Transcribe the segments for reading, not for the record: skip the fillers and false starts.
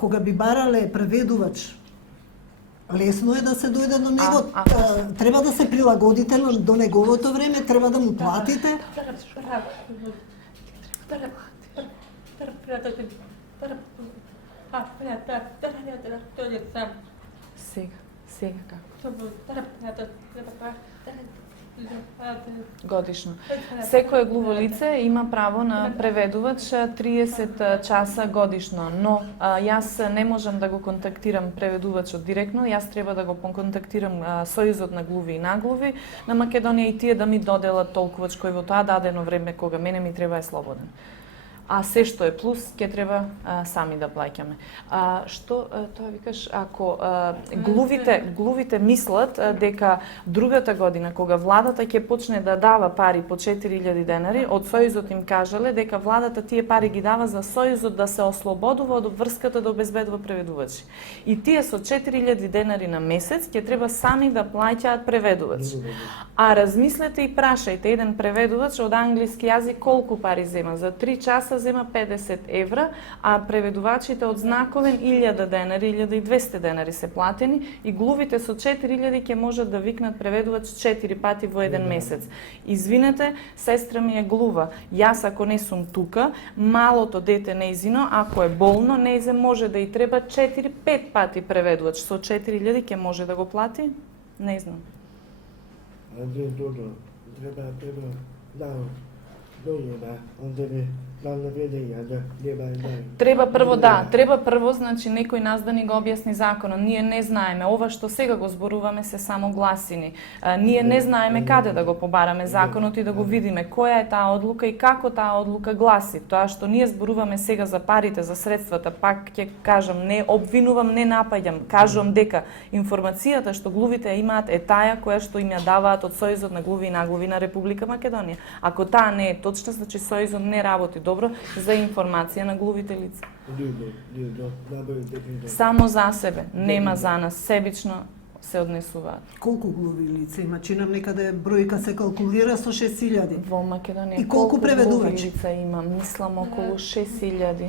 кога би барале преведувач, лесно е да се дојде до него, треба да се прилагодите до неговото време, треба да му платите. Сега како? Годишно. Секое глуво лице има право на преведувач 30 часа годишно, но јас не можам да го контактирам преведувачот директно, јас треба да го контактирам Сојузот на глуви и наглуви на Македонија и тие да ми доделат толкувач кој во тоа дадено време кога мене ми треба е слободен. А се што е плюс, ќе треба сами да плаќаме. Што тоа викаш, ако глувите мислат дека другата година, кога владата ќе почне да дава пари по 4000 денари, од Сојузот им кажале дека владата тие пари ги дава за Сојузот да се ослободува од обврската да обезбедува преведувачи. И тие со 4000 денари на месец ќе треба сами да плаќаат преведувач. А размислете и прашајте еден преведувач од англиски јазик колку пари зема. За 3 часа зема 50 евра, а преведувачите од знаковен 1000 денари, 1200 денари се платени и глувите со 4000 ќе можат да викнат преведувач 4 пати во еден месец. Извинете, сестра ми е глува. Јас ако не сум тука, малото дете нејзино, ако е болно, нејзе може да и треба 4-5 пати преведувач. Со 4000 ќе може да го плати? Не знам. Треба прво, значи некој нас да ни го објасни законот. Ние не знаеме, ова што сега го зборуваме се само гласини. Ние не знаеме каде да го побараме законот и да го видиме која е таа одлука и како таа одлука гласи. Тоа што ние зборуваме сега за парите, за средствата, пак ќе кажам, не обвинувам, не напаѓам, кажувам дека информацијата што глувите имаат е таа која што им ја даваат од Сојузот на глуви и наглуви на Република Македонија. Ако таа не е точна, значи Сојузот не работи добро за информација на глувите лица. Само за себе, нема за нас, себично се однесуваат. Колку глуви лица има? Чинам некаде бројка се калкулира со 6000. Во Македонија и колку преведувачи? Глуви лица има? Мислам околу 6000.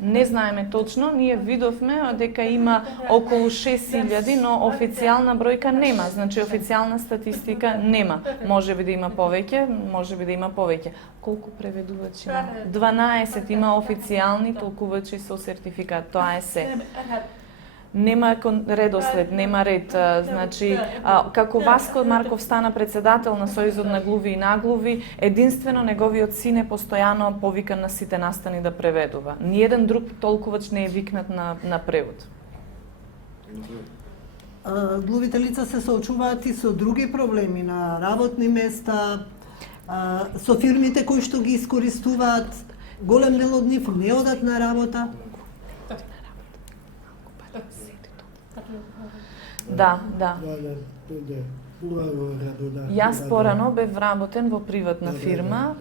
Не знаеме точно, ние видовме дека има околу 6000, но официјална бројка нема, значи официјална статистика нема. Може би да има повеќе, може би да има повеќе. Колку преведувачи има? 12 има официјални толкувачи со сертификат, тоа е се. Нема редослед, нема ред. Значи, како Васко Марков стана председател на Сојузот на глуви и наглуви, единствено неговиот син е постојано повикан на сите настани да преведува. Ниеден друг толкувач не е викнат на превод. Глувите лица се соочуваат и со други проблеми на работни места, со фирмите кои што ги искористуваат, голем дел од нив не одат на работа. Да. Јас порано бев работен во приватна фирма.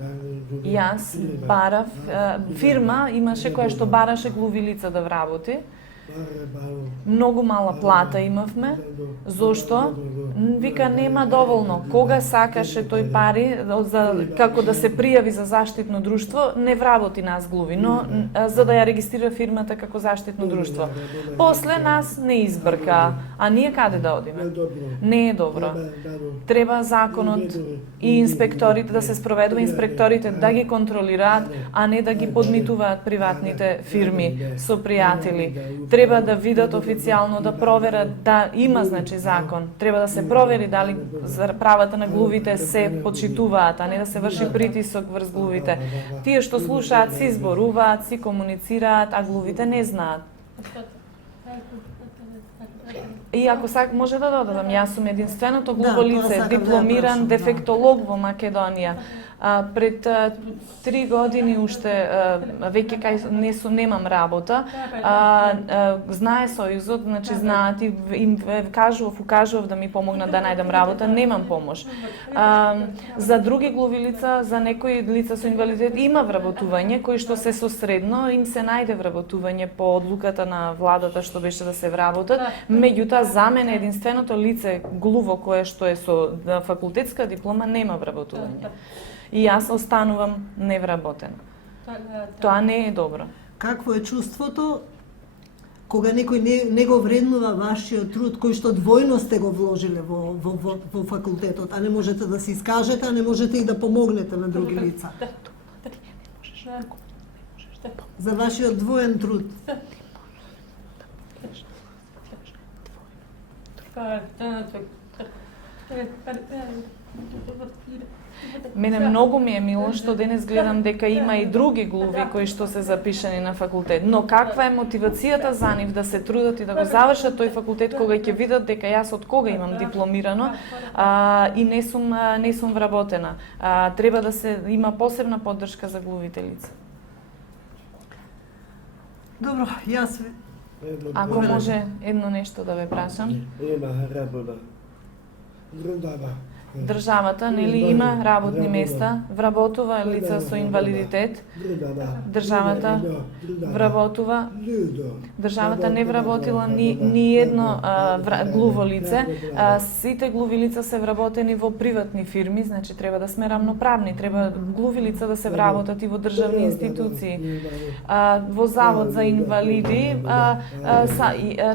Јас барав фирма имаше која што бараше глуви лица да вработи. Многу мала плата имавме. Зошто? Вика нема доволно. Кога сакаше тој пари како да се пријави за заштитно друштво, не вработи нас глуви, но за да ја регистрира фирмата како заштитно друштво. После нас не избрка, а ние каде да одиме? Не е добро. Треба законот и инспекторите да се спроведува, инспекторите да ги контролираат, а не да ги подмитуваат приватните фирми со пријатели. Треба да видат официјално, да проверат да има значи закон. Треба да се провери дали правата на глувите се почитуваат, а не да се врши притисок врз глувите. Тие што слушаат си зборуваат, си комуницираат, а глувите не знаат. И ако може да додадам, јас сум единственото глуво лице, дипломиран дефектолог во Македонија. Пред 3 години уште веќе кај немам работа. Знае Сојузот, значи знаат и им укажував да ми помогнат да најдам работа, немам помош. За други глуви лица, за некои лица со инвалидитет има вработување кои што се со средно им се најде вработување по одлуката на владата што беше да се вработат. Меѓутоа за мене единственото лице глуво кое што е со факултетска диплома нема вработување. И јас останувам невработена. Тоа не е добро. какво е чувството кога некој не го вреднува вашиот труд кој што двојно сте го вложиле во факултетот, а не можете да се искажете, а не можете и да помогнете на други лица. За вашиот двоен труд. Мене многу ми е мило што денес гледам дека има и други глуви кои што се запишани на факултет. Но каква е мотивацијата за нив да се трудат и да го завршат тој факултет кога ќе видат дека јас од кога имам дипломирано и не сум вработена. Треба да се има посебна поддршка за глувите лица. Добро, јас Ако може едно нешто да ве прашам. Државата нели има работни места, вработува лица со инвалидитет. Државата вработува. Државата не вработила ни едно глуво лице. Сите глуви лица се вработени во приватни фирми, значи треба да сме рамноправни, треба глуви лица да се вработат и во државни институции. Во завод за инвалиди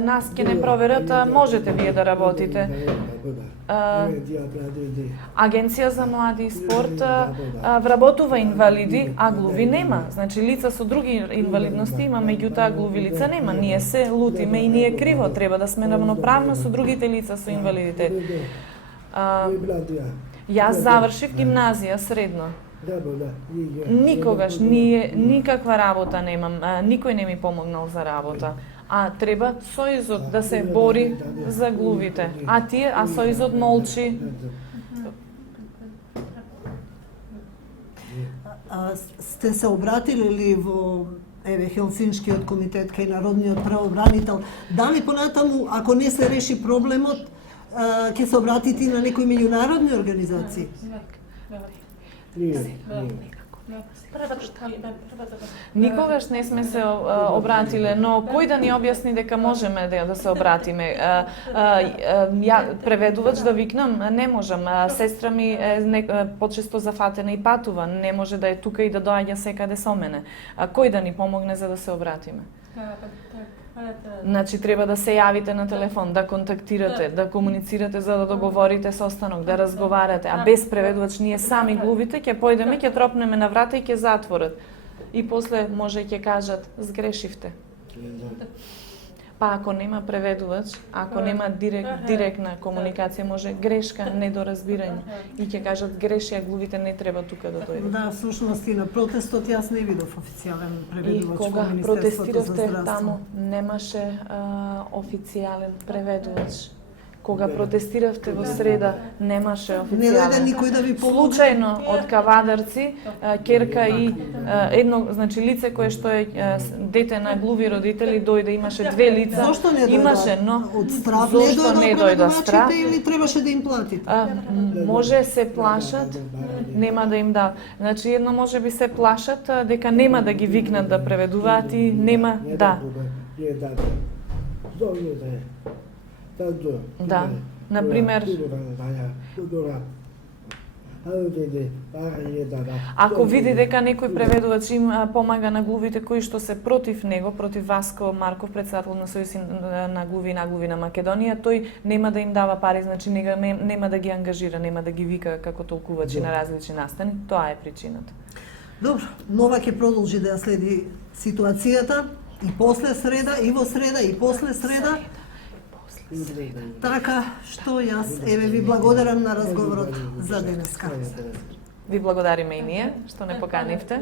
нас ќе не проверат, можете вие да работите. Агенција за млади и спорт вработува инвалиди, а глуви нема. Значи лица со други инвалидности има, меѓутоа глуви лица нема. Ние се лутиме и ние криво, треба да сме равноправно со другите лица со инвалидитет. Јас завршив гимназија средно. Никогаш никаква работа немам, никој не ми помогнал за работа. А треба Сојузот да се бори за глувите. А Сојузот молчи. Сте се обратили ли во Хелсиншкиот комитет кај Народниот правобранител? Дали понатаму, ако не се реши проблемот, ќе се обратите на некои меѓународни организации? Никогаш не сме се обратиле, но кој да ни објасни дека можеме да се обратиме? Преведувач да викнам, не можам. Сестра ми е почесто зафатена и патува, не може да е тука и да доаѓа секаде со мене. Кој да ни помогне за да се обратиме? Значи треба да се јавите на телефон, да контактирате, да комуницирате за да договорите состанок, да разговарате, а без преведувач ние сами глувите ќе појдеме, ќе тропнеме на врата и ќе затворат. И после може ќе кажат сгрешивте. Па ако нема преведувач, ако нема директна комуникација, може грешка, недоразбирање. И ќе кажат грешија, глувите не треба тука да дојдат. Да, всушност и на протестот јас не видов официјален преведувач во Кога Министерството за протестиравте здравство. таму, немаше официјален преведувач. Кога протестиравте во среда, немаше Не дојде официјален. никој да ви помогне. Случајно од Кавадарци, ќерка и едно, значи лице кое што е дете на глуви родители дојде, имаше две лица. Зошто не дојде? Имаше, но Од страх зошто не дојде страх? или требаше да им платите? Може се плашат, нема да им да. Значи едно може би се плашат дека нема да ги викнат да преведуваат и нема да. Да, например, ако види дека некој преведувач им помага на глувите кои што се против него, против Васко Марков, председател на Сојуз на глуви на Македонија, тој нема да им дава пари, значи нема да ги ангажира, нема да ги вика како толкувачи на различни настани. Тоа е причината. Добро, нова ќе продолжи да ја следи ситуацијата и после среда, и во среда, и после среда. Така што јас ви благодарам на разговорот за денеска. Ви благодариме и ние што не поканивте.